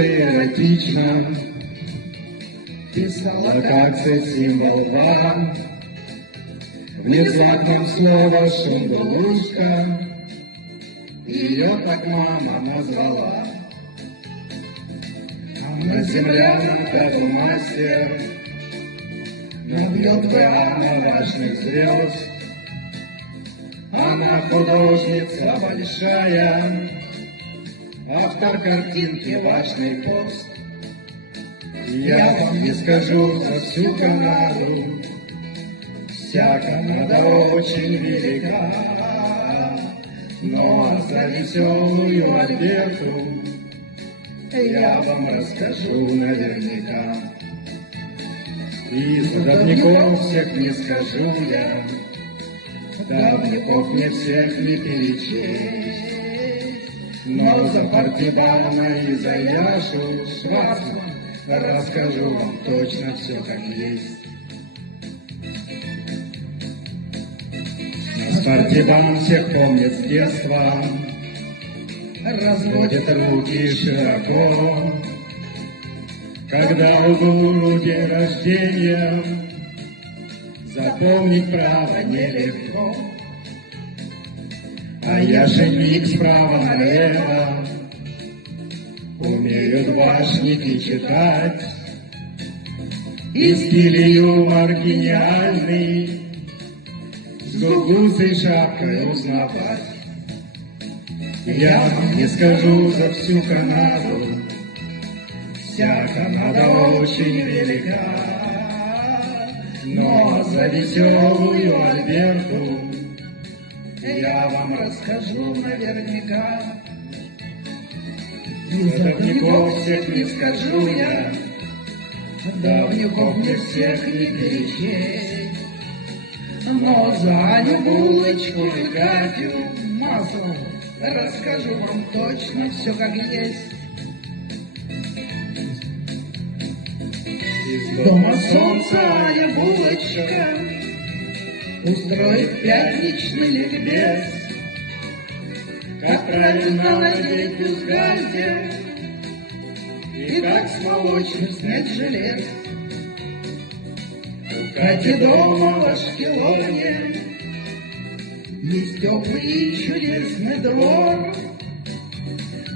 сердце эротично писала как символ вам. Внезапно снова шум белушка, ее так мама назвала. На землянах даже мастер набьет прямо важных звезд. Она художница большая, автор картинки важный пост. Я вам не скажу за всю Канаду, вся Канада очень велика, но за веселую Альберту я вам расскажу наверняка. Из родников всех не скажу я, давников мне всех не перечесть, но за партизана и за Яшу Шварцман расскажу вам точно все как есть. Партизан всех помнит с детства, разводит руки широко, когда у гуру день рождения, запомнить право нелегко. А я жених справа налево, умею двашники читать, и стиль юмор гениальный, с гугузой шапкой узнавать. Я вам не скажу за всю Канаду, вся Канада очень велика, но за веселую Альберту я вам расскажу наверняка. Из родников всех не скажу я, давников мне всех не перечесть, но за Аню Булочку и Катю Маслову расскажу вам точно все как есть. Из дома солнца Аня Булочка устроит пятничный ликбез, как правильно надеть бюстгальтер и как с молочным снять желез. У Кати дома в Ашкелоне есть теплый и чудесный двор,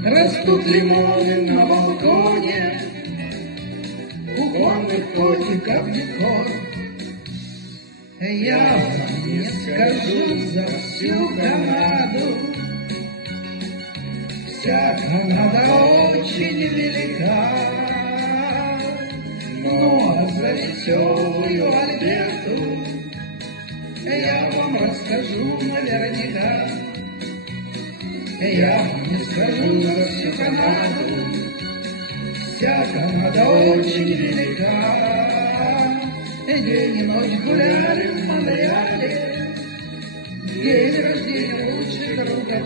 растут лимоны на балконе, у горных котиков декор. Я вам не скажу за всю Канаду, вся Канада очень велика, но за веселую Альберту я вам расскажу наверняка. Я вам не скажу за всю Канаду, вся Канада очень велика. День и ночь гуляли в Монреале, день рождения лучших друга.